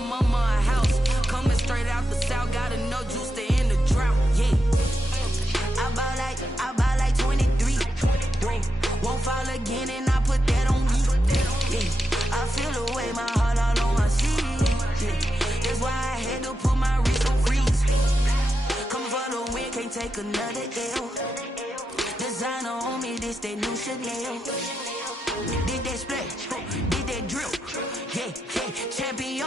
mama a house. Coming straight out the south, got enough juice to end the drought. Yeah. I buy like 23. Won't fall again and I put that on me. Yeah. I feel the way, my heart all on my sleeve. Yeah. That's why I had to put my wrist on freeze. Coming for the win, can't take another L. Designer on me, this that new Chanel. Did that splash, did that drill. Yeah, champion,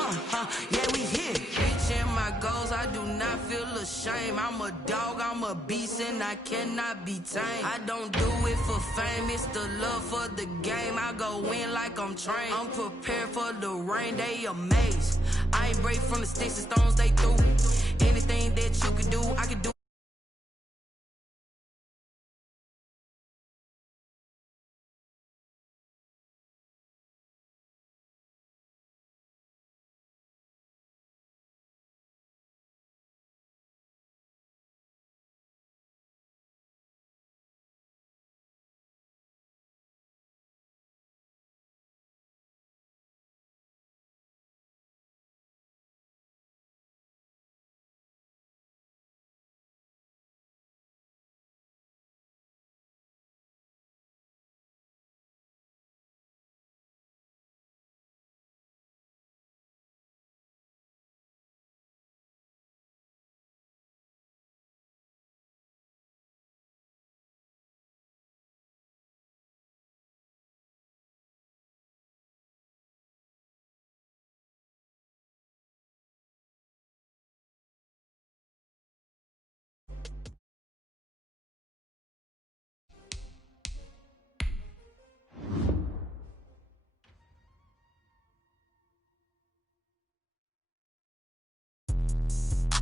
yeah, we here. Reaching my goals, I do not feel ashamed. I'm a dog, I'm a beast, and I cannot be tamed. I don't do it for fame, it's the love for the game. I go in like I'm trained. I'm prepared for the rain, they amazed. I ain't break from the sticks and stones they threw. Anything that you can do, I can do.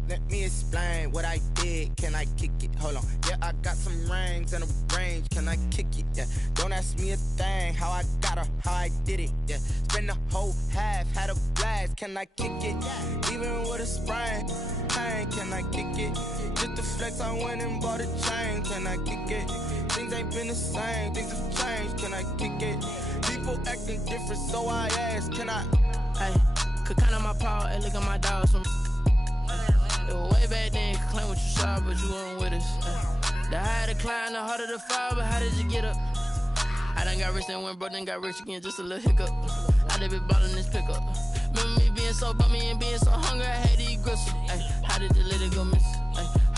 Let me explain what I did. Can I kick it? Hold on. Yeah, I got some rings and a range. Can I kick it? Yeah. Don't ask me a thing. How I got her, how I did it. Yeah. Spend the whole half, had a blast. Can I kick it? Even with a sprain. Pain, can I kick it? Just to flex, I went and bought a chain. Can I kick it? Things ain't been the same. Things have changed. Can I kick it? People acting different, so I ask. Can I? Hey, could count on my paw and look at my dogs from. Way back then, you could claim what you saw, but you weren't with us. The higher the climb, the harder the fall, but how did you get up? I done got rich and went broke, then got rich again, just a little hiccup. I done been ballin' this pickup. Remember me being so bummy and being so hungry, I had to eat gristle. How did you let it go miss?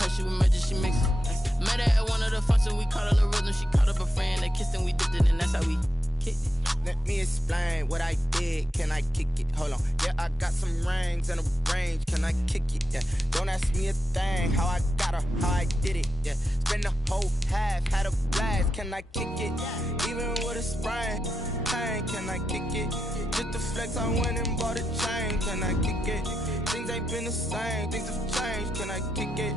Her she was magic, she mixed it. Met her at one of the functions, we caught a little rhythm, she caught up a friend, they kissed and we dipped it, and that's how we kicked it. Let me explain what I did. Can I kick it? Hold on. Yeah, I got some rings and a range. Can I kick it? Yeah. Don't ask me a thing. How I got her, how I did it. Yeah. Spend the whole half, had a blast. Can I kick it? Even with a sprain. Pain, can I kick it? Just to flex, I went and bought a chain. Can I kick it? Things ain't been the same. Things have changed. Can I kick it?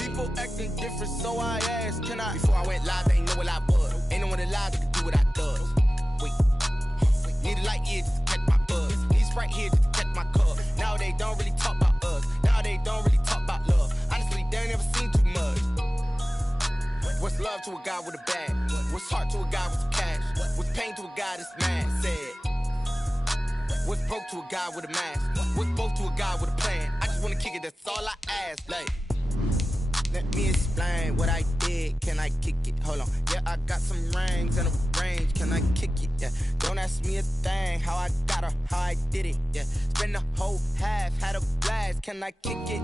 People acting different, so I asked. Can I? Before I went live, they ain't know what I was. Ain't no one alive that could do what I does. Wait. Need a light here just to catch my buzz. Need Sprite here just to catch my cup. Now they don't really talk about us. Now they don't really talk about love. Honestly, they ain't never seen too much. What's love to a guy with a bag? What's heart to a guy with some cash? What's pain to a guy that's mad? Said. What's broke to a guy with a mask? What's both to a guy with a plan? I just wanna kick it, that's all I ask. Like, let me explain what I did. Can I kick it? Hold on. Yeah, I got some rings and a range. Can I kick it? Yeah. Don't ask me a thing. How I got her, how I did it. Yeah. Spend the whole half, had a blast. Can I kick it?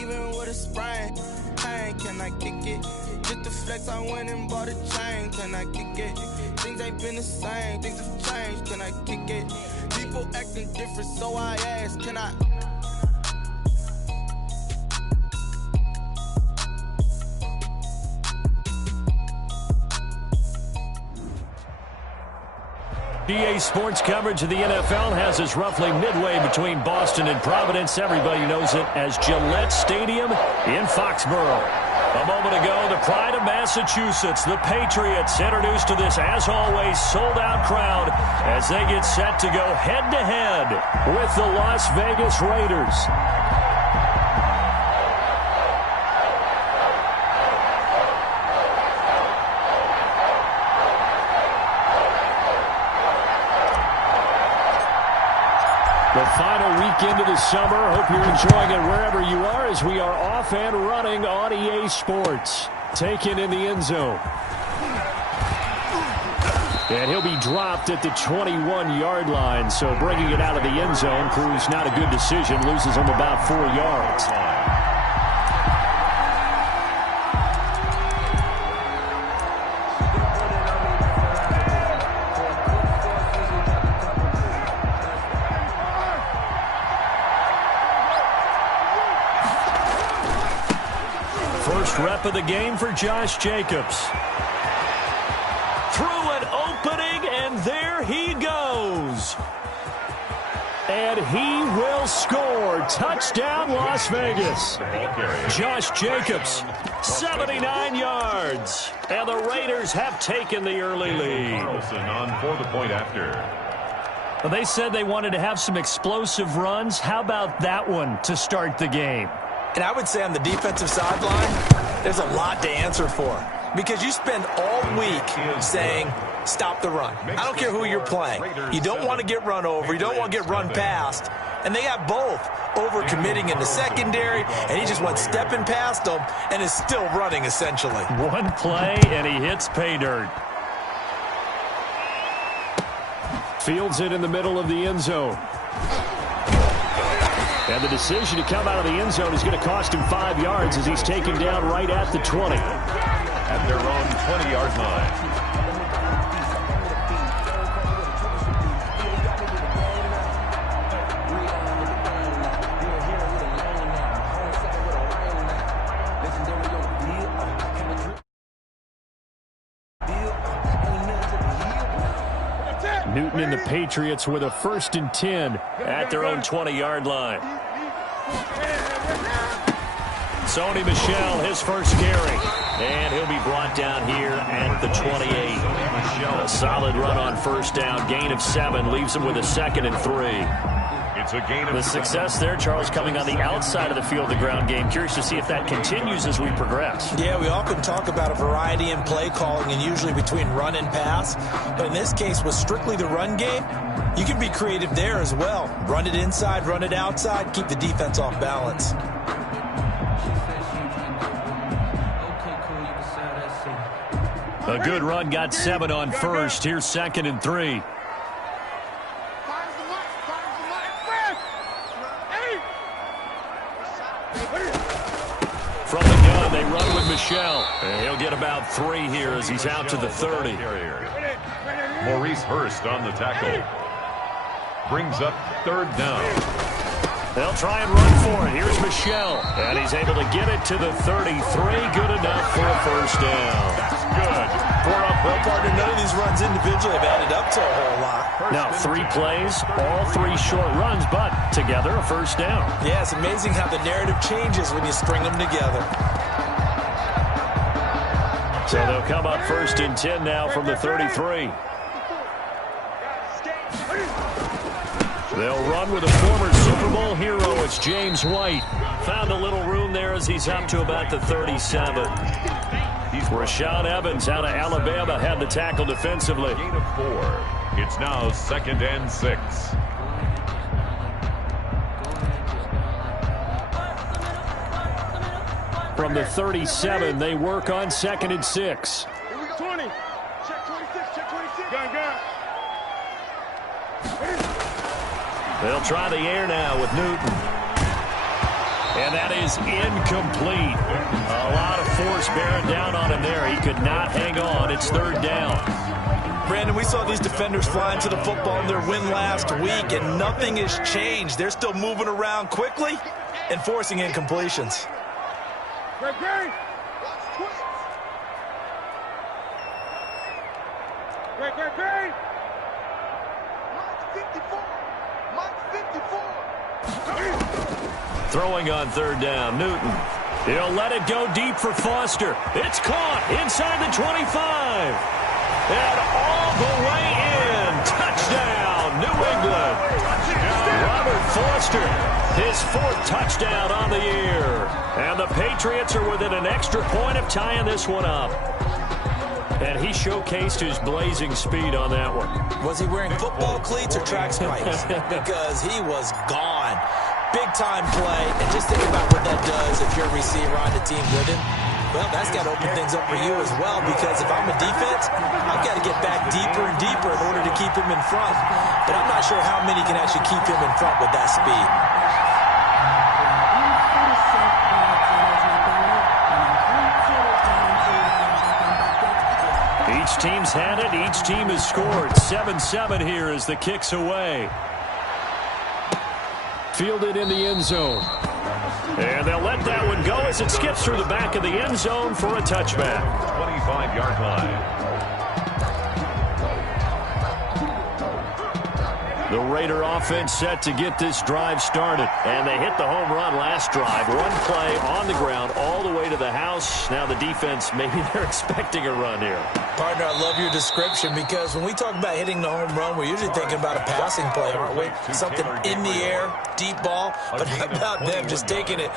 Even with a sprain. Pain, can I kick it? Just to flex, I went and bought a chain. Can I kick it? Things ain't been the same. Things have changed. Can I kick it? People acting different, so I ask. Can I? EA Sports coverage of the NFL has us roughly midway between Boston and Providence. Everybody knows it as Gillette Stadium in Foxborough. A moment ago, the pride of Massachusetts, the Patriots, introduced to this, as always, sold-out crowd as they get set to go head-to-head with the Las Vegas Raiders. The final weekend of the summer. Hope you're enjoying it wherever you are as we are off and running on EA Sports. Taken in the end zone. And he'll be dropped at the 21-yard line. So bringing it out of the end zone proves not a good decision. Loses him about 4 yards. First rep of the game for Josh Jacobs. Through an opening, and there he goes. And he will score. Touchdown, Las Vegas. Josh Jacobs, 79 yards. And the Raiders have taken the early lead. On for the point after. Well, they said they wanted to have some explosive runs. How about that one to start the game? And I would say on the defensive sideline, there's a lot to answer for. Because you spend all week saying, stop the run. I don't care who you're playing. You don't want to get run over. You don't want to get run past. And they have both. Over-committing in the secondary, and he just went stepping past them and is still running, essentially. One play, and he hits pay dirt. Fields it in the middle of the end zone. And the decision to come out of the end zone is going to cost him 5 yards as he's taken down right at the 20. At their own 20-yard line. Newton and the Patriots with a 1st and 10 at their own 20-yard line. Sony Michel, his first carry. And he'll be brought down here at the 28. A solid run on first down. Gain of 7 leaves him with a 2nd and 3. It's a gain of the success there, Charles, coming on the outside of the field, the ground game. Curious to see if that continues as we progress. Yeah, we often talk about a variety in play calling and usually between run and pass. But in this case, with strictly the run game, you can be creative there as well. Run it inside, run it outside, keep the defense off balance. A good run, got 7 on first. Here's 2nd and 3. From the gun, they run with Michel. And he'll get about 3 here as he's out to the 30. Maurice Hurst on the tackle. Brings up 3rd down. They'll try and run for it. Here's Michel. And he's able to get it to the 33. Good enough for a first down. That's good. Well, partner, none of these runs individually have added up to a whole lot. Now, 3 plays, all 3 short runs, but together a first down. Yeah, it's amazing how the narrative changes when you string them together. So they'll come up 1st and 10 now from the 33. They'll run with a former Super Bowl hero. It's James White. Found a little room there as he's up to about the 37. Rashaan Evans out of Alabama had the tackle defensively. Gain of 4. It's now 2nd and 6. From the 37, they work on 2nd and 6. 20. Check 26. Check 26. Gun. They'll try the air now with Newton. And that is incomplete. A lot of force bearing down on him there. He could not hang on. It's 3rd down. Brandon, we saw these defenders flying to the football in their win last week, and nothing has changed. They're still moving around quickly and forcing incompletions. Great. Throwing on 3rd down, Newton. He'll let it go deep for Foster. It's caught inside the 25. And all the way in. Touchdown, New England. Robert Foster, his 4th touchdown on the year. And the Patriots are within an extra point of tying this one up. And he showcased his blazing speed on that one. Was he wearing football cleats or track spikes? Because he was gone. Big-time play. And just think about what that does if you're a receiver on the team with him. Well, that's got to open things up for you as well, because if I'm a defense, I've got to get back deeper and deeper in order to keep him in front. But I'm not sure how many can actually keep him in front with that speed. Each team's had it. Each team has scored. 7-7 here as the kick's away. Fielded in the end zone. And they'll let that one go as it skips through the back of the end zone for a touchback. 25-yard line. The Raider offense set to get this drive started. And they hit the home run last drive. One play on the ground all the way to the house. Now the defense, maybe they're expecting a run here. Partner, I love your description, because when we talk about hitting the home run, we're usually thinking about a passing play, aren't we? Something in the air, deep ball. But how about them just taking it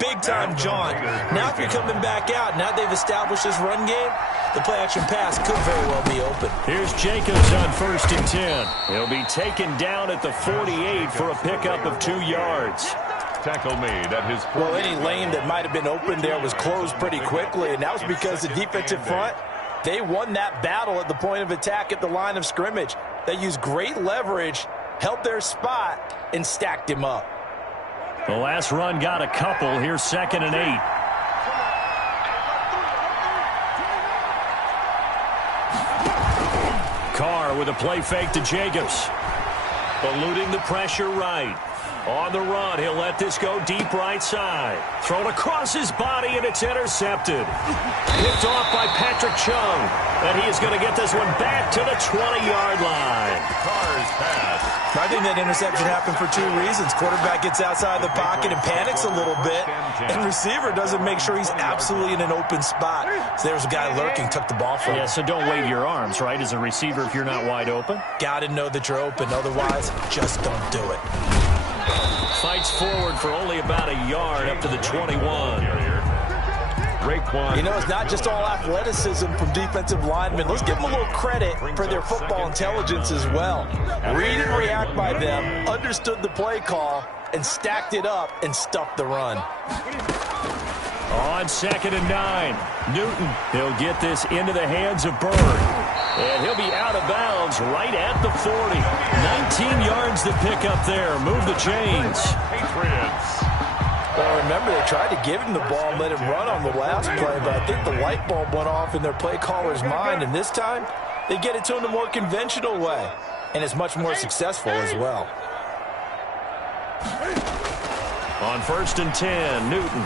big-time jaunt? Now if you're coming back out, now they've established this run game, the play-action pass could very well be open. Here's Jacobs on 1st and 10. He'll be taken down at the 48 for a pickup of 2 yards. Tackle made at his 40. Well, any lane that might have been open there was closed pretty quickly, and that was because the defensive front, they won that battle at the point of attack at the line of scrimmage. They used great leverage, held their spot, and stacked him up. The last run got a couple. Here's 2nd and 8. Carr with a play fake to Jacobs. Eluding the pressure right. On the run, he'll let this go deep right side. Thrown across his body, and it's intercepted. Picked off by Patrick Chung. And he is going to get this one back to the 20-yard line. Carr's pass. I think that interception happened for 2 reasons. Quarterback gets outside the pocket and panics a little bit. And receiver doesn't make sure he's absolutely in an open spot. So there's a guy lurking, took the ball from him. Yeah, so don't wave your arms, right, as a receiver if you're not wide open. Got to know that you're open. Otherwise, just don't do it. Fights forward for only about a yard up to the 21. You know, it's not just all athleticism from defensive linemen. Let's give them a little credit for their football intelligence as well. Read and react by them, understood the play call, and stacked it up and stuffed the run. On 2nd and 9, Newton, he'll get this into the hands of Bird. And he'll be out of bounds right at the 40. 19 yards to pick up there. Move the chains. Patriots. Well, remember, they tried to give him the ball and let him run on the last play, but I think the light bulb went off in their play caller's mind, and this time they get it to him the more conventional way, and it's much more successful as well. On 1st and 10, Newton.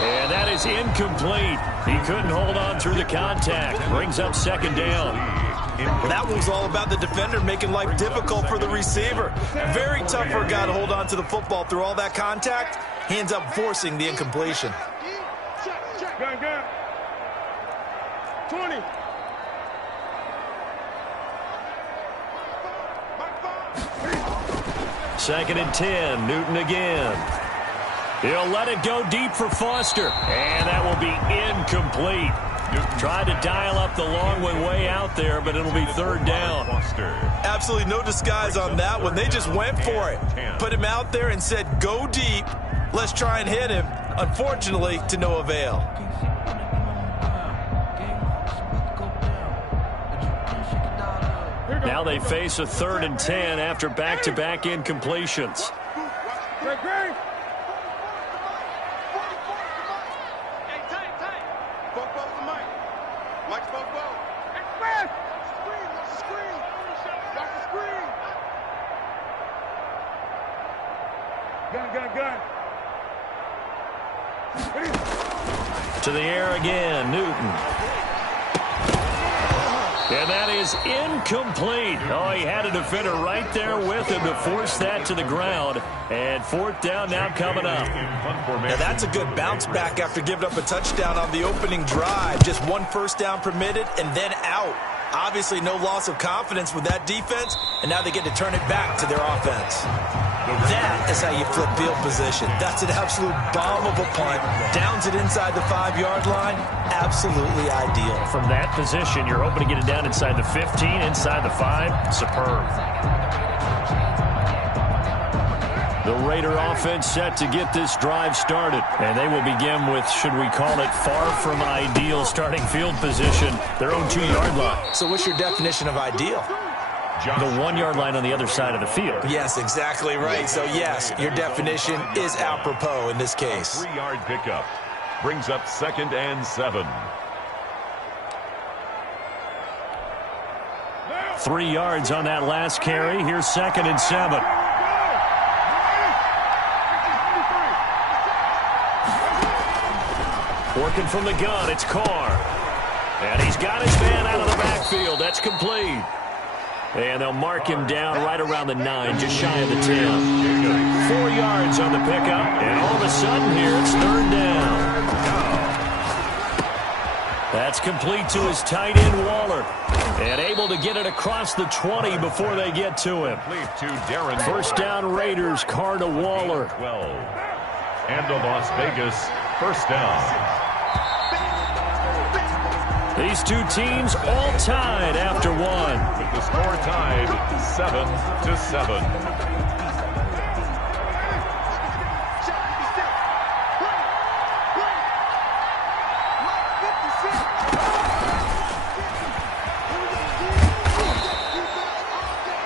And that is incomplete. He couldn't hold on through the contact. Brings up 2nd down. That one was all about the defender making life difficult for the receiver. Very tough for a guy to hold on to the football through all that contact. He ends up forcing the incompletion. Gun, gun. 20. 2nd and 10, Newton again. He'll let it go deep for Foster. And that will be incomplete. Tried to dial up the long one way out there, but it'll be 3rd down. Absolutely no disguise on that one. They just went for it. Put him out there and said, go deep. Let's try and hit him. Unfortunately, to no avail. Now they face a 3rd and 10 after back-to-back incompletions. Gun. To the air again, Newton. And that is incomplete. Oh, he had a defender right there with him to force that to the ground. And 4th down now coming up. Now that's a good bounce back after giving up a touchdown on the opening drive. Just 1 first down permitted and then out. Obviously no loss of confidence with that defense, and now they get to turn it back to their offense. That is how you flip field position. That's an absolute bomb of a punt. Downs it inside the 5-yard line. Absolutely ideal. From that position, you're hoping to get it down inside the 15, inside the 5. Superb. The Raider offense set to get this drive started. And they will begin with, should we call it, far from ideal starting field position, their own 2-yard line. So what's your definition of ideal? The 1-yard line on the other side of the field. Yes, exactly right. So, yes, your definition is apropos in this case. 3-yard pickup brings up 2nd and 7. 3 yards on that last carry. Here's 2nd and 7. Working from the gun, it's Carr. And he's got his man out of the backfield. That's complete. And they'll mark him down right around the 9, just shy of the 10. 4 yards on the pickup, and all of a sudden here it's 3rd down. That's complete to his tight end, Waller. And able to get it across the 20 before they get to him. First down Raiders, Carr to Waller. 12. And to Las Vegas, 1st down. These two teams all tied after one. With the score tied 7-7.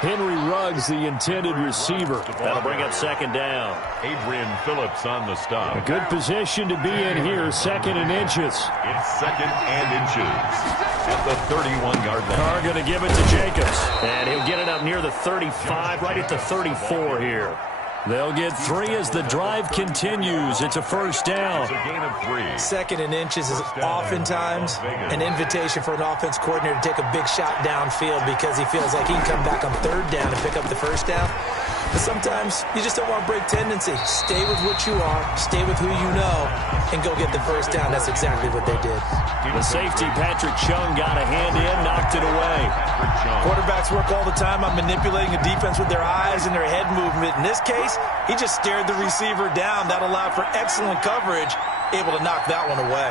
Henry Ruggs, the intended receiver. That'll bring up 2nd down. Adrian Phillips on the stop. A good position to be in here, 2nd and inches. It's 2nd and inches at the 31-yard line. Carr going to give it to Jacobs. And he'll get it up near the 35, right at the 34 here. They'll get 3 as the drive continues. It's a 1st down. It's a gain of 3. 2nd and inches is oftentimes an invitation for an offense coordinator to take a big shot downfield because he feels like he can come back on 3rd down and pick up the 1st down. But sometimes you just don't want to break tendency. Stay with what you are, stay with who you know, and go get the 1st down. That's exactly what they did. The safety, Patrick Chung, got a hand in, knocked it away. Quarterbacks work all the time on manipulating a defense with their eyes and their head movement. In this case, he just stared the receiver down. That allowed for excellent coverage, able to knock that one away.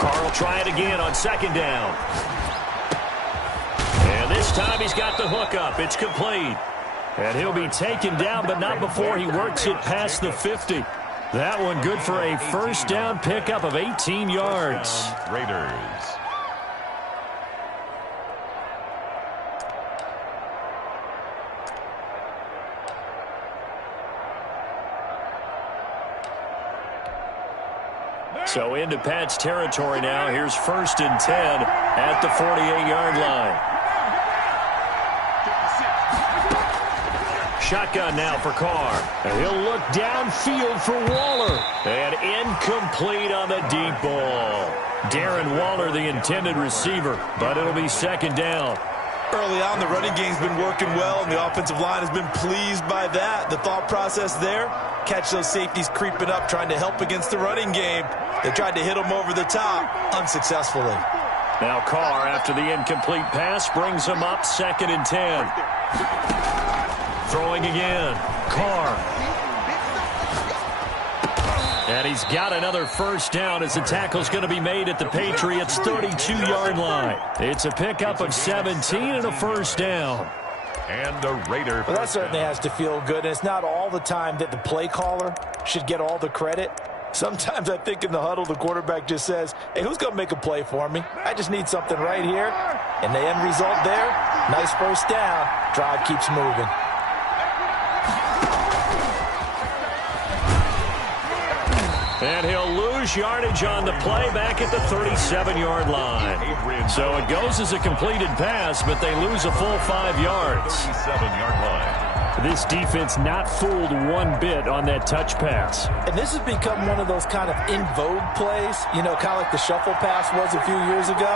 Carr will try it again on 2nd down. And this time he's got the hook up. It's complete. And he'll be taken down, but not before he works it past the 50. That one good for a 1st down pickup of 18 yards. Raiders. So into Pat's territory now. Here's 1st and 10 at the 48-yard line. Shotgun now for Carr. And he'll look downfield for Waller. And incomplete on the deep ball. Darren Waller, the intended receiver, but it'll be 2nd down. Early on, the running game's been working well, and the offensive line has been pleased by that. The thought process there, catch those safeties creeping up, trying to help against the running game. They tried to hit him over the top, unsuccessfully. Now Carr, after the incomplete pass, brings him up 2nd and 10. Throwing again. Carr. And he's got another 1st down as the tackle's going to be made at the Patriots' 32-yard line. It's a pickup of 17 and a 1st down. And the Raider. Well, that certainly has to feel good. And it's not all the time that the play caller should get all the credit. Sometimes I think in the huddle, the quarterback just says, hey, who's going to make a play for me? I just need something right here. And the end result there, nice 1st down. Drive keeps moving. And he'll lose yardage on the play back at the 37-yard line. So it goes as a completed pass, but they lose a full 5 yards. 37-yard line. This defense not fooled one bit on that touch pass. And this has become one of those kind of in vogue plays, you know, kind of like the shuffle pass was a few years ago.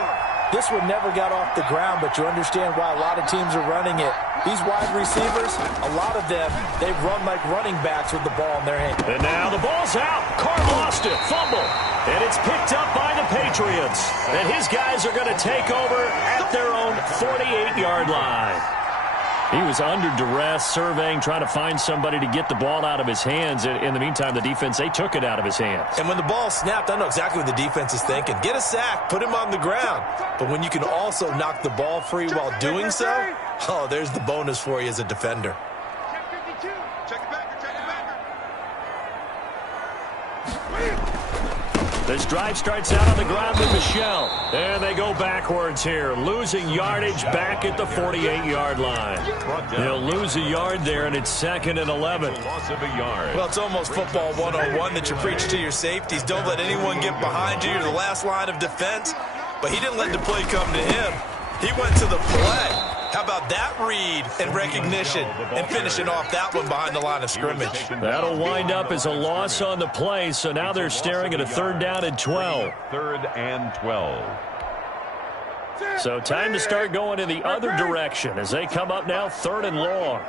This one never got off the ground, but you understand why a lot of teams are running it. These wide receivers, a lot of them, they run like running backs with the ball in their hand. And now the ball's out. Carr lost it. Fumble. And it's picked up by the Patriots. And his guys are going to take over at their own 48-yard line. He was under duress, surveying, trying to find somebody to get the ball out of his hands. In the meantime, the defense, they took it out of his hands. And when the ball snapped, I know exactly what the defense is thinking. Get a sack, put him on the ground. But when you can also knock the ball free while doing so, oh, there's the bonus for you as a defender. Check 52. Check it back. Check it back. This drive starts out on the ground with Michel. And they go backwards here, losing yardage back at the 48-yard line. They'll lose a yard there, and it's 2nd and 11. Loss of a yard. Well, it's almost football 101 that you preach to your safeties. Don't let anyone get behind you. You're the last line of defense. But he didn't let the play come to him. He went to the play. How about that read and recognition and finishing off that one behind the line of scrimmage? That'll wind up as a loss on the play, so now they're staring at a 3rd down and 12. 3rd and 12. So time to start going in the other direction as they come up now 3rd and long.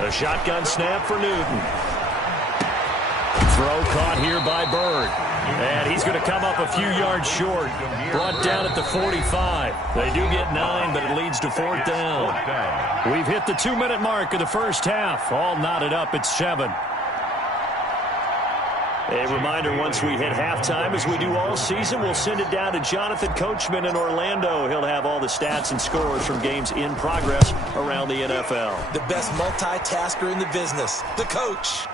A shotgun snap for Newton. Throw caught here by Bird. And he's going to come up a few yards short. Brought down at the 45. They do get 9, but it leads to 4th down. We've hit the 2-minute mark of the first half. All knotted up at 7. A reminder, once we hit halftime, as we do all season, we'll send it down to Jonathan Coachman in Orlando. He'll have all the stats and scores from games in progress around the NFL. The best multitasker in the business, the coach.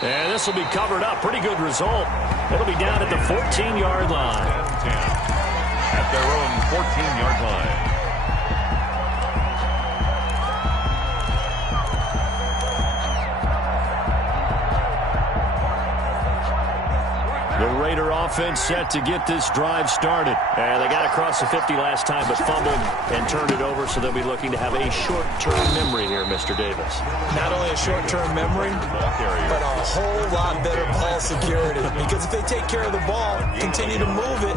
And this will be covered up. Pretty good result. It'll be down at the 14-yard line. 10 at their own 14-yard line. The Raider offense set to get this drive started. And they got across the 50 last time, but fumbled and turned it over, so they'll be looking to have a short-term memory here, Mr. Davis. Not only a short-term memory, but a whole lot better ball security. Because if they take care of the ball, continue to move it,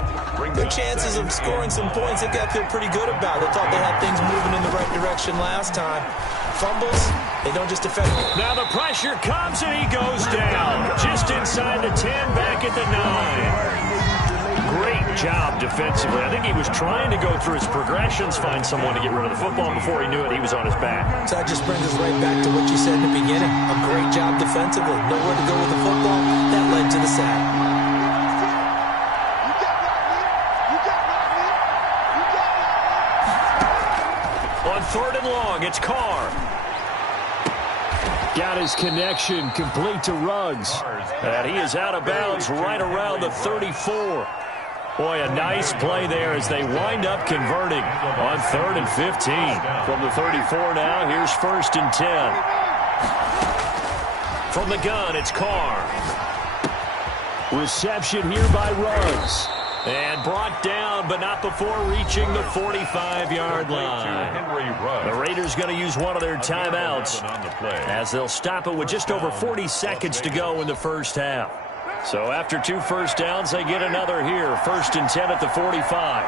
their chances of scoring some points, they've got to feel pretty good about it. They thought they had things moving in the right direction last time. Fumbles, they don't just defend. Now the pressure comes and he goes down. Just inside the 10, back at the 9. Great job defensively. I think he was trying to go through his progressions, find someone to get rid of the football. Before he knew it, he was on his back. So that just brings us right back to what you said in the beginning. A great job defensively. Nowhere to go with the football. That led to the sack. On 3rd and long, it's Carr. Got his connection complete to Ruggs. And he is out of bounds right around the 34. Boy, a nice play there as they wind up converting on 3rd and 15. From the 34 now, here's 1st and 10. From the gun, it's Carr. Reception here by Ruggs. And brought down, but not before reaching the 45-yard line. The Raiders going to use one of their timeouts as they'll stop it with just over 40 seconds to go in the first half. So after 2 first downs, they get another here. 1st and 10 at the 45.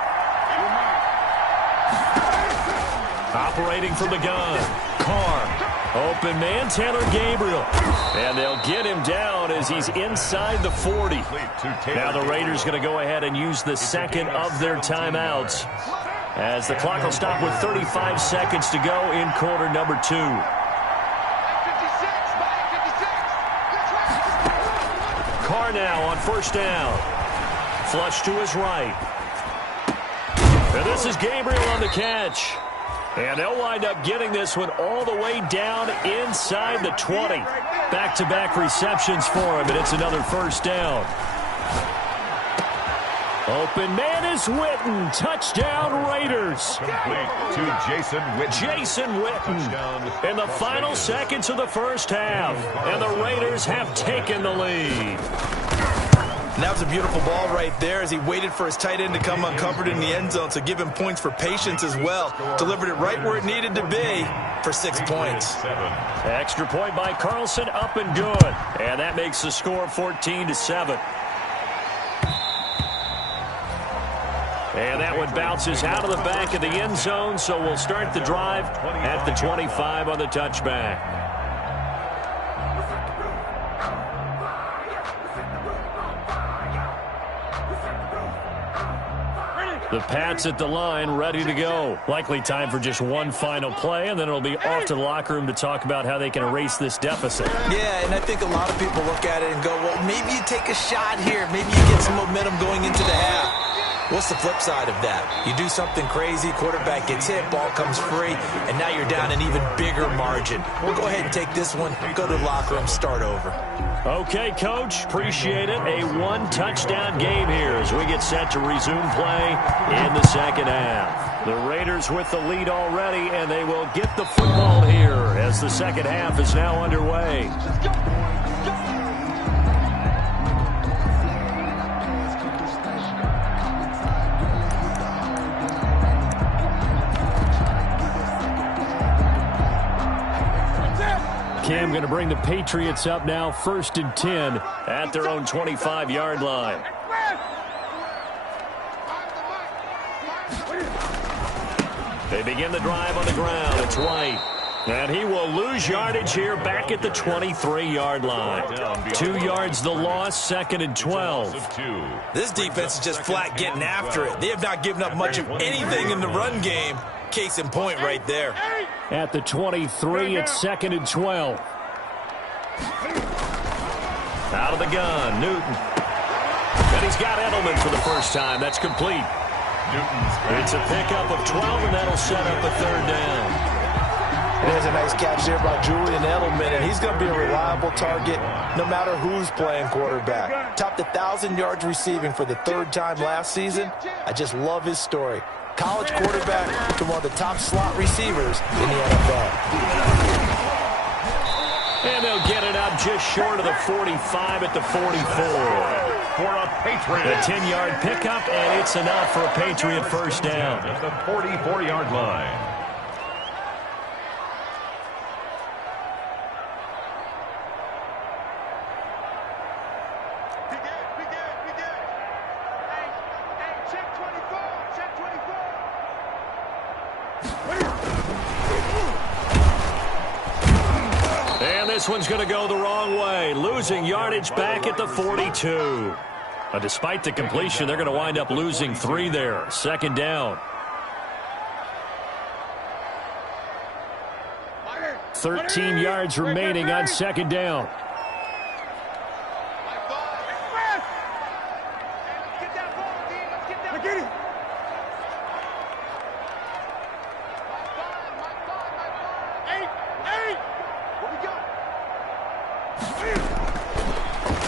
Operating from the gun, Carr. Open man, Taylor Gabriel. And they'll get him down as he's inside the 40. Now the Raiders going to go ahead and use the second of their timeouts, as the clock will stop with 35 seconds to go in quarter number 2. Carr now on 1st down. Flush to his right. And this is Gabriel on the catch. And they'll wind up getting this one all the way down inside the 20. Back-to-back receptions for him, and it's another 1st down. Open man is Witten. Touchdown, Raiders. Complete to Jason Witten. Jason Witten in the final seconds of the first half. And the Raiders have taken the lead. And that was a beautiful ball right there as he waited for his tight end to come uncovered in the end zone, so give him points for patience as well. Delivered it right where it needed to be for 6 points. Extra point by Carlson, up and good. And that makes the score 14-7. And that one bounces out of the back of the end zone, so we'll start the drive at the 25 on the touchback. The Pats at the line, ready to go. Likely time for just one final play, and then it'll be off to the locker room to talk about how they can erase this deficit. Yeah, and I think a lot of people look at it and go, well, maybe you take a shot here. Maybe you get some momentum going into the half. What's the flip side of that? You do something crazy, quarterback gets hit, ball comes free, and now you're down an even bigger margin. We'll go ahead and take this one, go to the locker room, start over. Okay, Coach, appreciate it. A one-touchdown game here as we get set to resume play in the second half. The Raiders with the lead already, and they will get the football here as the second half is now underway. Cam going to bring the Patriots up now, 1st and 10 at their own 25-yard line. They begin the drive on the ground. It's White. And he will lose yardage here back at the 23-yard line. 2 yards the loss, 2nd and 12. This defense is just flat getting after it. They have not given up much of anything in the run game. Case in point right there. At the 23, it's 2nd and 12. Out of the gun, Newton. And he's got Edelman for the first time. That's complete. It's a pickup of 12, and that'll set up a 3rd down. There's a nice catch there by Julian Edelman, and he's going to be a reliable target no matter who's playing quarterback. Topped 1,000 yards receiving for the 3rd time last season. I just love his story. College quarterback to one of the top slot receivers in the NFL. And they'll get it up just short of the 45 at the 44. For a Patriot. A 10-yard pickup, and it's enough for a Patriot first down. At the 44-yard line. This one's going to go the wrong way, losing yardage back at the 42. Despite the completion, they're going to wind up losing 3 there. 2nd down. 13 yards remaining on 2nd down.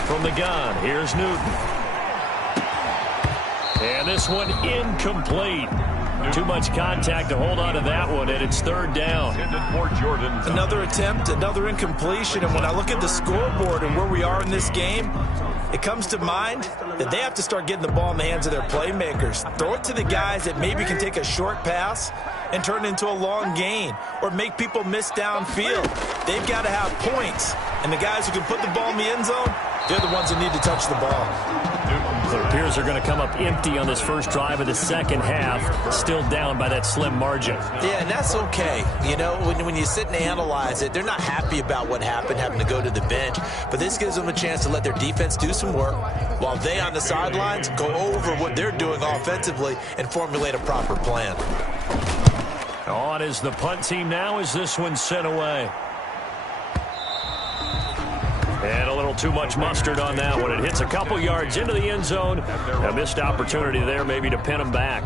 From the gun, here's Newton. And this one incomplete. Too much contact to hold on to that one, and it's 3rd down. Another attempt, another incompletion, and when I look at the scoreboard and where we are in this game, it comes to mind that they have to start getting the ball in the hands of their playmakers. Throw it to the guys that maybe can take a short pass and turn it into a long gain or make people miss downfield. They've got to have points, and the guys who can put the ball in the end zone, they're the ones that need to touch the ball. So it appears they're going to come up empty on this first drive of the second half, still down by that slim margin. Yeah, and that's okay. You know, when you sit and analyze it, they're not happy about what happened, having to go to the bench. But this gives them a chance to let their defense do some work while they on the sidelines go over what they're doing offensively and formulate a proper plan. On is the punt team now as this one's sent away. And a little too much mustard on that one. It hits a couple yards into the end zone. A missed opportunity there maybe to pin them back.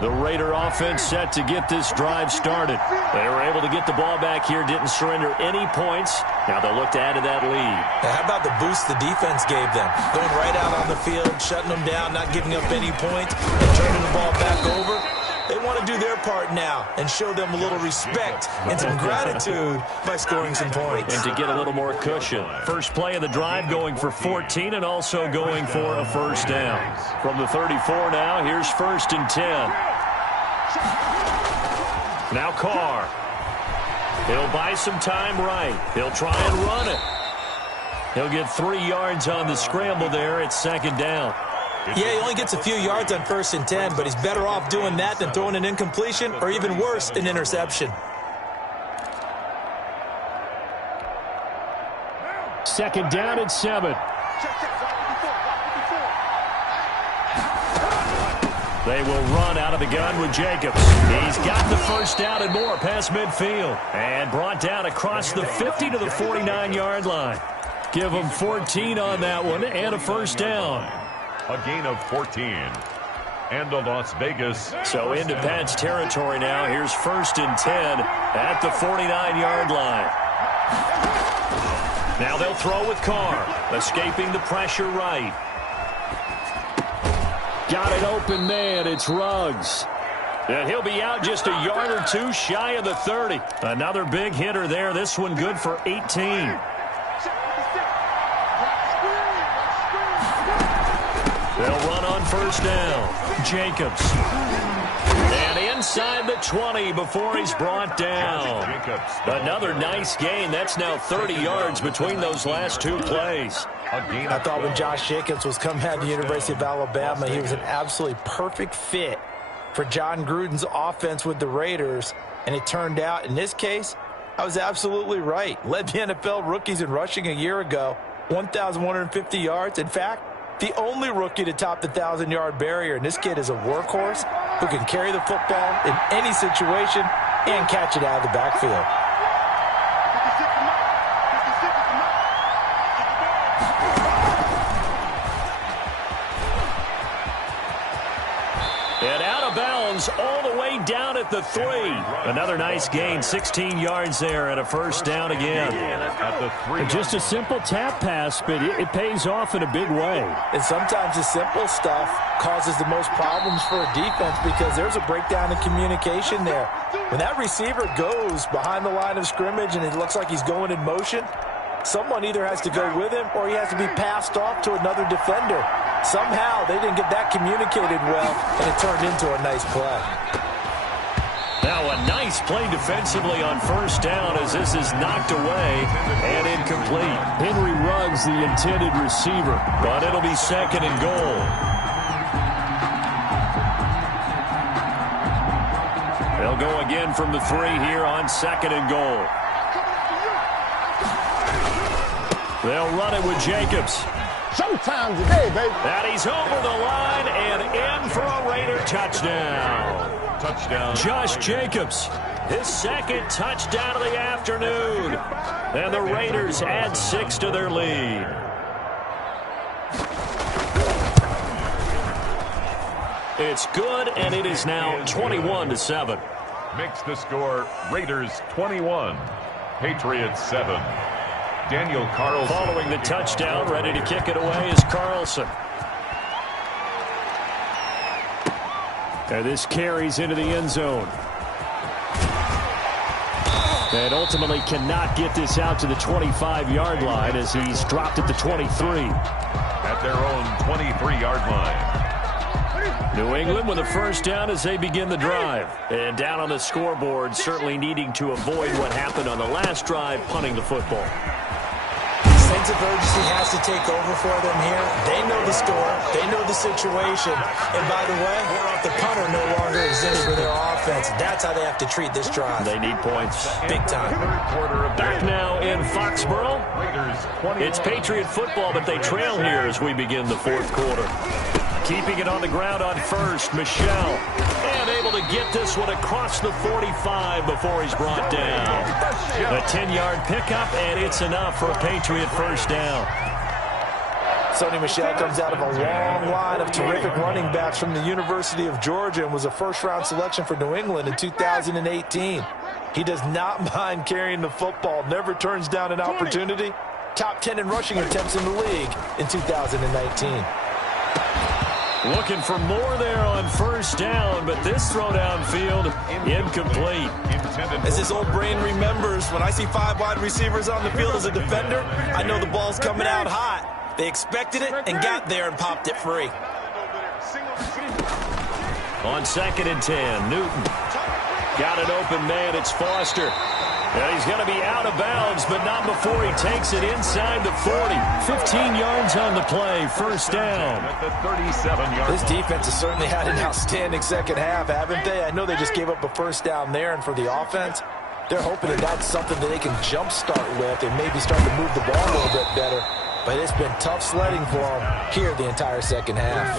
The Raider offense set to get this drive started. They were able to get the ball back here, didn't surrender any points. Now they'll look to add to that lead. Now how about the boost the defense gave them? Going right out on the field, shutting them down, not giving up any points, and turning the ball back over. They want to do their part now and show them a little respect and some gratitude by scoring some points. And to get a little more cushion. First play of the drive going for 14 and also going for a first down. From the 34 now, here's 1st and 10. Now Carr. He'll buy some time right. He'll try and run it. He'll get 3 yards on the scramble there at 2nd down. Yeah, he only gets a few yards on 1st and 10, but he's better off doing that than throwing an incompletion or even worse, an interception. 2nd down and 7. They will run out of the gun with Jacobs. He's got the first down and more past midfield. And brought down across the 50 to the 49-yard line. Give them 14 on that one and a first down. A gain of 14. And a Las Vegas. So into Pats territory now. Here's 1st and 10 at the 49-yard line. Now they'll throw with Carr. Escaping the pressure right. Got an open man. It's Ruggs. And he'll be out just a yard or two shy of the 30. Another big hitter there. This one good for 18. They'll run on first down. Jacobs. And inside the 20 before he's brought down. Another nice gain. That's now 30 yards between those last two plays. I thought when Josh Jacobs was coming out of the University of Alabama, he was an absolutely perfect fit for John Gruden's offense with the Raiders. And it turned out, in this case, I was absolutely right. Led the NFL rookies in rushing a year ago, 1,150 yards. In fact, the only rookie to top the 1,000-yard barrier. And this kid is a workhorse who can carry the football in any situation and catch it out of the backfield. And out of bounds all the way down at the 3. Another nice gain, 16 yards there and a first down again. Just a simple tap pass, but it pays off in a big way. And sometimes the simple stuff causes the most problems for a defense because there's a breakdown in communication there. When that receiver goes behind the line of scrimmage and it looks like he's going in motion, someone either has to go with him or he has to be passed off to another defender. Somehow they didn't get that communicated well, and it turned into a nice play. Now a nice play defensively on first down as this is knocked away and incomplete. Henry Ruggs, the intended receiver, but it'll be 2nd and goal. They'll go again from the 3 here on 2nd and goal. They'll run it with Jacobs. Showtime today, baby. And he's over the line and in for a Raider touchdown. Josh Jacobs, his 2nd touchdown of the afternoon. And the Raiders add 6 to their lead. It's good, and it is now 21-7. Makes the score Raiders 21, Patriots 7. Daniel Carlson. Following the touchdown, ready to kick it away is Carlson. And this carries into the end zone. And ultimately cannot get this out to the 25-yard line as he's dropped at the 23. At their own 23-yard line. New England with a first down as they begin the drive. And down on the scoreboard, certainly needing to avoid what happened on the last drive, punting the football. Sense of urgency has to take over for them here. They know the score. They know the situation. And by the way, the punter no longer exists for their offense. That's how they have to treat this drive. They need points. Big time. Back now in Foxborough. It's Patriot football, but they trail here as we begin the 4th quarter. Keeping it on the ground on first, Michel. And able to get this one across the 45 before he's brought down. A 10-yard pickup, and it's enough for a Patriot first down. Sony Michel comes out of a long line of terrific running backs from the University of Georgia and was a first-round selection for New England in 2018. He does not mind carrying the football, never turns down an opportunity. Top 10 in rushing attempts in the league in 2019. Looking for more there on first down, but this throw downfield incomplete. As his old brain remembers, when I see 5 wide receivers on the field as a defender, I know the ball's coming out hot. They expected it and got there and popped it free. On 2nd and 10, Newton. Got an open man, it's Foster. And he's going to be out of bounds, but not before he takes it inside the 40. 15 yards on the play, first down. At the 37-yard This defense has certainly had an outstanding second half, haven't they? I know they just gave up a first down there, and for the offense, they're hoping that that's something that they can jumpstart with and maybe start to move the ball a little bit better. but it's been tough sledding for them here the entire second half.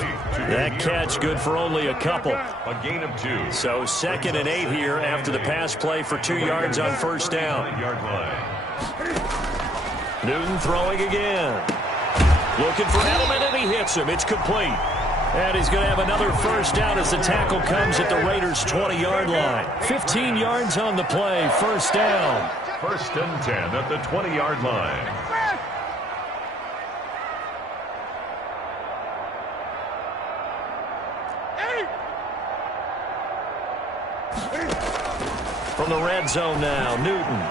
That catch good for only a couple. A gain of 2. So 2nd and 8 here after the pass play for 2 yards on first down. Newton throwing again. Looking for Edelman, and he hits him. It's complete. And he's going to have another first down as the tackle comes at the Raiders' 20-yard line. 15 yards on the play, first down. 1st and 10 at the 20-yard line. From the red zone now, Newton.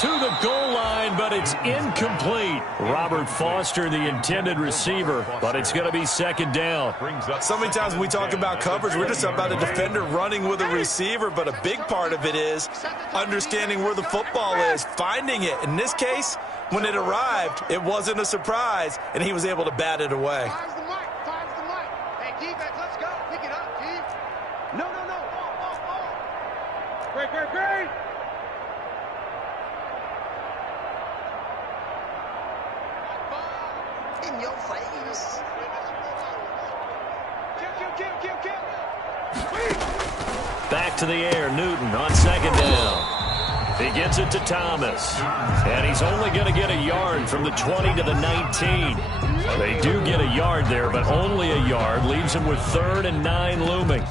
To the goal line, but it's incomplete. Robert Foster, the intended receiver, but it's going to be 2nd down. So many times when we talk about coverage, we're just about a defender running with a receiver, but a big part of it is understanding where the football is, finding it. In this case, when it arrived, it wasn't a surprise, and he was able to bat it away. Time's the mic. Time's the mic. Hey, defense, let's go. Pick it up, G. No. Great. In your face. Kill. Back to the air, Newton on 2nd down. He gets it to Thomas. And he's only going to get a yard from the 20 to the 19. They do get a yard there, but only a yard. Leaves him with 3rd and 9 looming.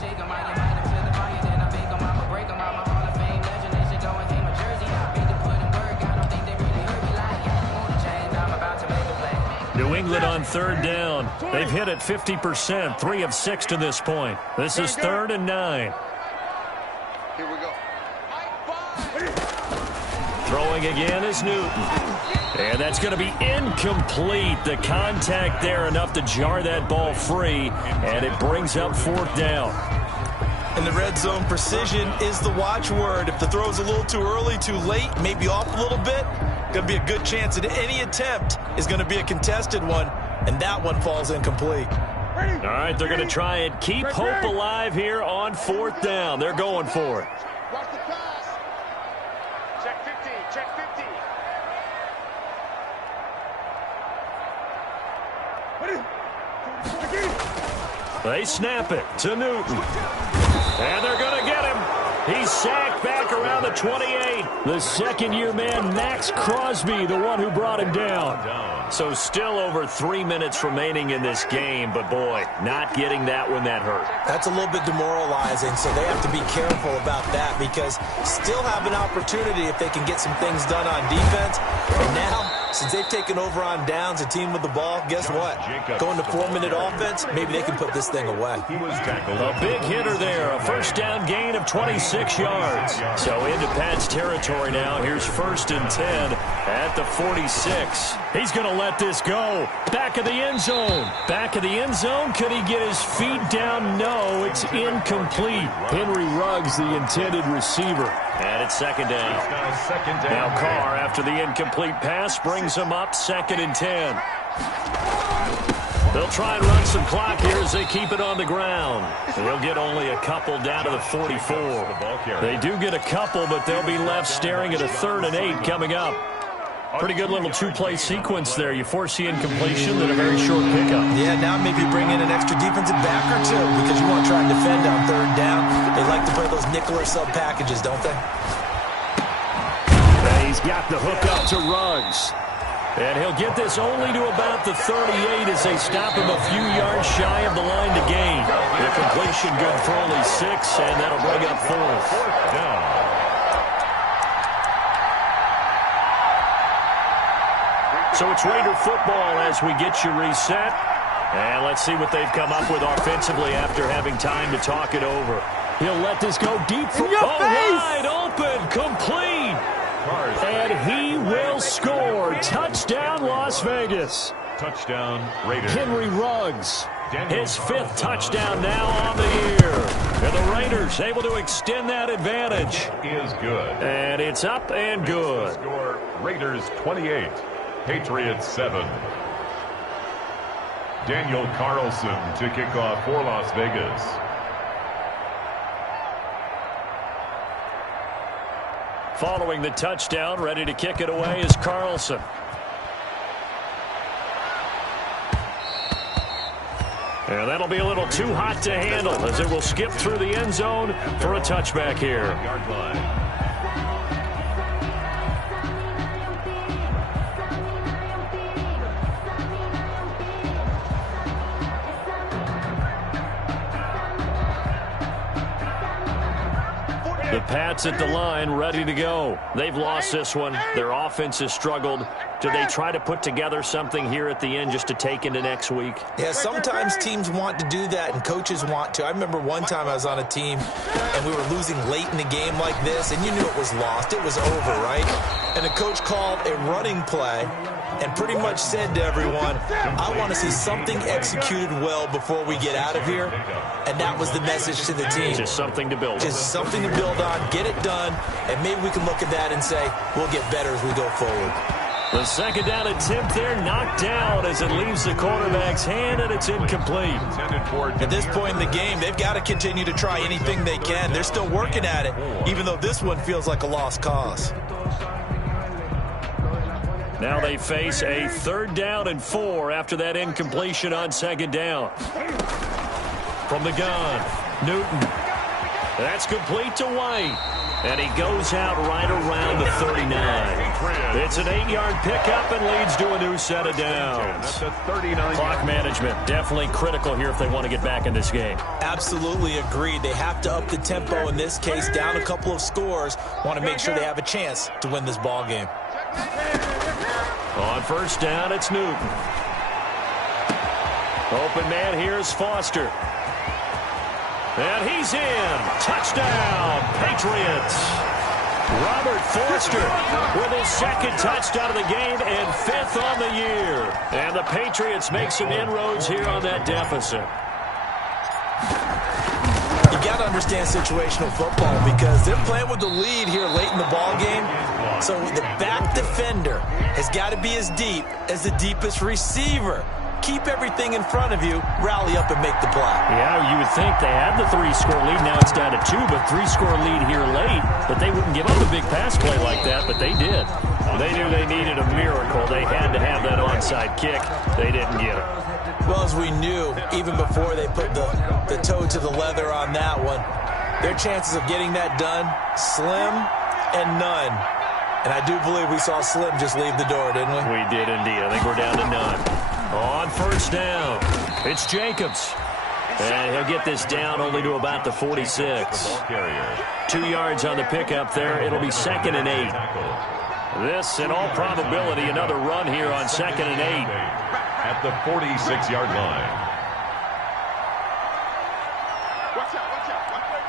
New England on 3rd down. They've hit it 50%, 3 of 6 to this point. This is 3rd and 9. Here we go. Throwing again is Newton. And that's going to be incomplete. The contact there enough to jar that ball free, and it brings up 4th down. In the red zone, precision is the watchword. If the throw's a little too early, too late, maybe off a little bit, going to be a good chance that any attempt is going to be a contested one, and that one falls incomplete. All right, they're going to try and keep hope alive here on 4th down. They're going for it. Watch the pass. Check 15. They snap it to Newton. And they're going to get him. He's sacked back around the 28. The second-year man, Max Crosby, the one who brought him down. So still over 3 minutes remaining in this game, but boy, not getting that when that hurt. That's a little bit demoralizing, so they have to be careful about that because still have an opportunity if they can get some things done on defense. And now, since they've taken over on downs, a team with the ball, guess what? Going to 4-minute offense, maybe they can put this thing away. A big hitter there, a first down gain of 26 yards. So into Pat's territory now. Here's 1st and 10 at the 46. He's going to let this go. Back of the end zone. Back of the end zone. Could he get his feet down? No, it's incomplete. Henry Ruggs, the intended receiver. And it's 2nd down. Now Carr, after the incomplete pass, brings him up 2nd and 10. They'll try and run some clock here as they keep it on the ground. They'll get only a couple down to the 44. They do get a couple, but they'll be left staring at a 3rd and 8 coming up. Pretty good little 2-play sequence there. You force the incompletion, then a very short pickup. Yeah, now maybe bring in an extra defensive back or two because you want to try and defend on 3rd down. They like to play those nickel or sub packages, don't they? And he's got the hook up to Ruggs. And he'll get this only to about the 38 as they stop him a few yards shy of the line to gain. The completion good for only 6, and that'll bring up 4th down. So it's Raider football as we get you reset. And let's see what they've come up with offensively after having time to talk it over. He'll let this go deep for wide open, complete. And he will score. Touchdown, Las Vegas. Touchdown, Raiders. Henry Ruggs, his 5th touchdown now on the year. And the Raiders able to extend that advantage. Is good. And it's up and good. Score, Raiders 28, Patriots 7. Daniel Carlson to kick off for Las Vegas. Following the touchdown, ready to kick it away is Carlson. And that'll be a little too hot to handle as it will skip through the end zone for a touchback here. Yard line. The Pats at the line, ready to go. They've lost this one. Their offense has struggled. Do they try to put together something here at the end just to take into next week? Yeah, sometimes teams want to do that and coaches want to. I remember one time I was on a team and we were losing late in the game like this, and you knew it was lost. It was over, right? And the coach called a running play and pretty much said to everyone, I want to see something executed well before we get out of here. And that was the message to the team. Just something to build on. Just something to build on, get it done, and maybe we can look at that and say, we'll get better as we go forward. The second down attempt there knocked down as it leaves the quarterback's hand, and it's incomplete. At this point in the game, they've got to continue to try anything they can. They're still working at it, even though this one feels like a lost cause. Now they face a 3rd down and 4 after that incompletion on 2nd down. From the gun, Newton. That's complete to White. And he goes out right around the 39. It's an 8-yard pickup and leads to a new set of downs. Clock management, definitely critical here if they want to get back in this game. Absolutely agreed. They have to up the tempo in this case, down a couple of scores. Want to make sure they have a chance to win this ball game. On 1st down, it's Newton. Open man here is Foster. And he's in. Touchdown, Patriots. Robert Foster with his 2nd touchdown of the game and 5th on the year. And the Patriots make some inroads here on that deficit. You got to understand situational football because they're playing with the lead here late in the ball game. So the back defender has got to be as deep as the deepest receiver. Keep everything in front of you, rally up and make the play. Yeah, you would think they had the 3-score lead. Now it's down to 2, but 3-score lead here late. But they wouldn't give up a big pass play like that, but they did. They knew they needed a miracle. They had to have that onside kick. They didn't get it. Well, as we knew, even before they put the toe to the leather on that one, their chances of getting that done, slim and none. And I do believe we saw Slim just leave the door, didn't we? We did indeed. I think we're down to none. On 1st down, it's Jacobs. And he'll get this down only to about the 46. 2 yards on the pickup there. It'll be 2nd and 8. This, in all probability, another run here on 2nd and 8. At the 46-yard line. Watch out, watch out. Watch out.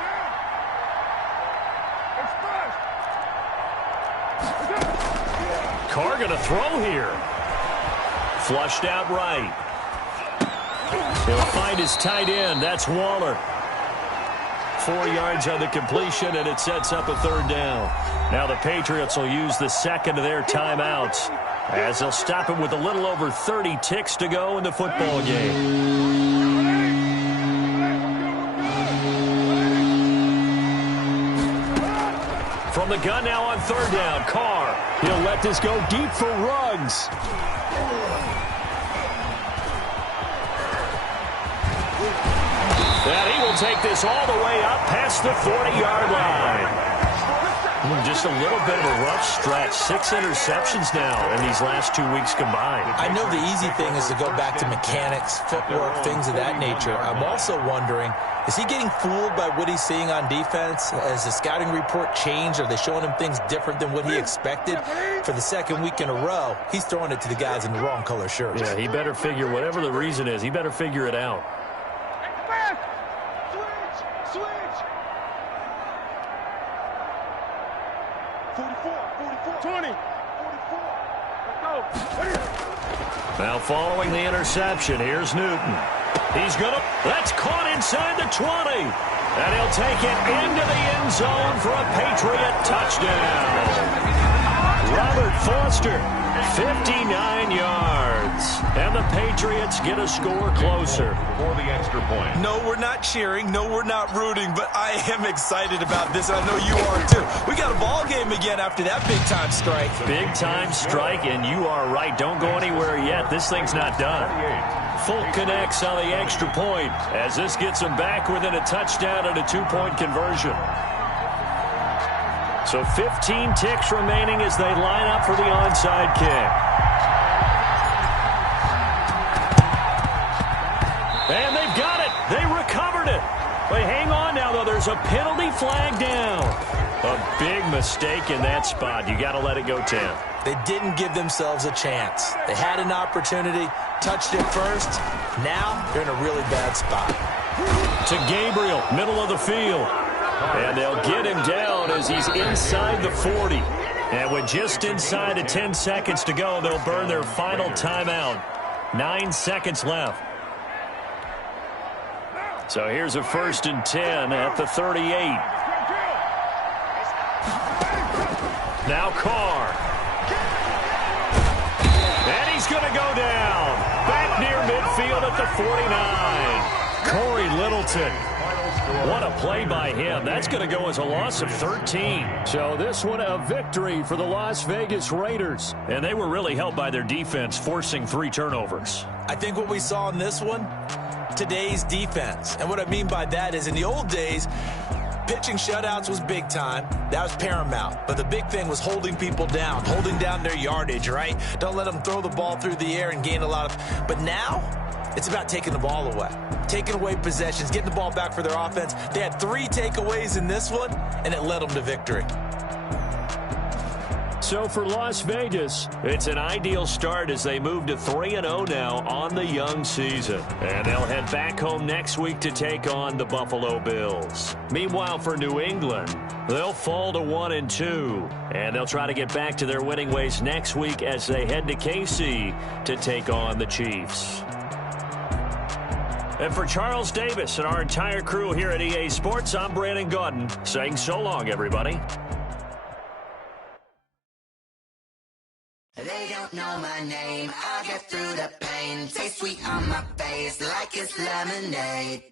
Carr going to throw here. Flushed out right. He'll find his tight end. That's Waller. 4 yards on the completion, and it sets up a 3rd down. Now the Patriots will use the 2nd of their timeouts as they'll stop it with a little over 30 ticks to go in the football game. From the gun now on 3rd down, Carr. He'll let this go deep for Ruggs. And he will take this all the way up past the 40-yard line. Just a little bit of a rough stretch. 6 interceptions now in these last 2 weeks combined. I know the easy thing is to go back to mechanics, footwork, things of that nature. I'm also wondering, is he getting fooled by what he's seeing on defense? Has the scouting report changed? Are they showing him things different than what he expected? For the 2nd week in a row, he's throwing it to the guys in the wrong color shirts. Yeah, he better figure, whatever the reason is, he better figure it out. Now following the interception, here's Newton. That's caught inside the 20. And he'll take it into the end zone for a Patriot touchdown. Robert Foster, 59 yards. And the Patriots get a score closer. For the extra point. No, we're not cheering. No, we're not rooting. But I am excited about this, and I know you are too. We got a ball game again after that big-time strike. Big-time strike, and you are right. Don't go anywhere yet. This thing's not done. Folk connects on the extra point as this gets them back within a touchdown and a 2-point conversion. So 15 ticks remaining as they line up for the onside kick. And they've got it. They recovered it. But hang on now, though. There's a penalty flag down. A big mistake in that spot. You got to let it go 10. They didn't give themselves a chance. They had an opportunity, touched it first. Now they're in a really bad spot. To Gabriel, middle of the field. And they'll get him down as he's inside the 40. And with just inside of 10 seconds to go, they'll burn their final timeout. 9 seconds left. So here's a 1st and 10 at the 38. Now Carr. And he's going to go down. Back near midfield at the 49. Corey Littleton. What a play by him. That's going to go as a loss of 13. So this one a victory for the Las Vegas Raiders. And they were really helped by their defense, forcing 3 turnovers. I think what we saw in this one, today's defense. And what I mean by that is in the old days, pitching shutouts was big time. That was paramount. But the big thing was holding people down, holding down their yardage, right? Don't let them throw the ball through the air and gain a lot of... But now, it's about taking the ball away. Taking away possessions, getting the ball back for their offense. They had 3 takeaways in this one, and it led them to victory. So for Las Vegas, it's an ideal start as they move to 3-0 now on the young season. And they'll head back home next week to take on the Buffalo Bills. Meanwhile, for New England, they'll fall to 1-2. And they'll try to get back to their winning ways next week as they head to KC to take on the Chiefs. And for Charles Davis and our entire crew here at EA Sports, I'm Brandon Gaudin saying so long, everybody. They don't know my name, I'll get through the pain. Taste sweet on my face like it's lemonade.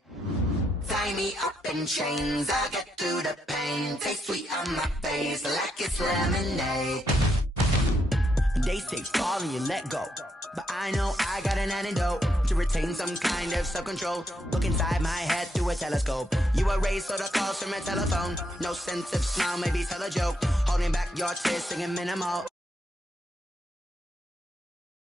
Tie me up in chains, I'll get through the pain. Taste sweet on my face like it's lemonade. They say fall and you let go, but I know I got an antidote to retain some kind of self-control. Look inside my head through a telescope. You erase all the calls from a telephone. No sense of smile, maybe tell a joke. Holding back your tears, singing minimal.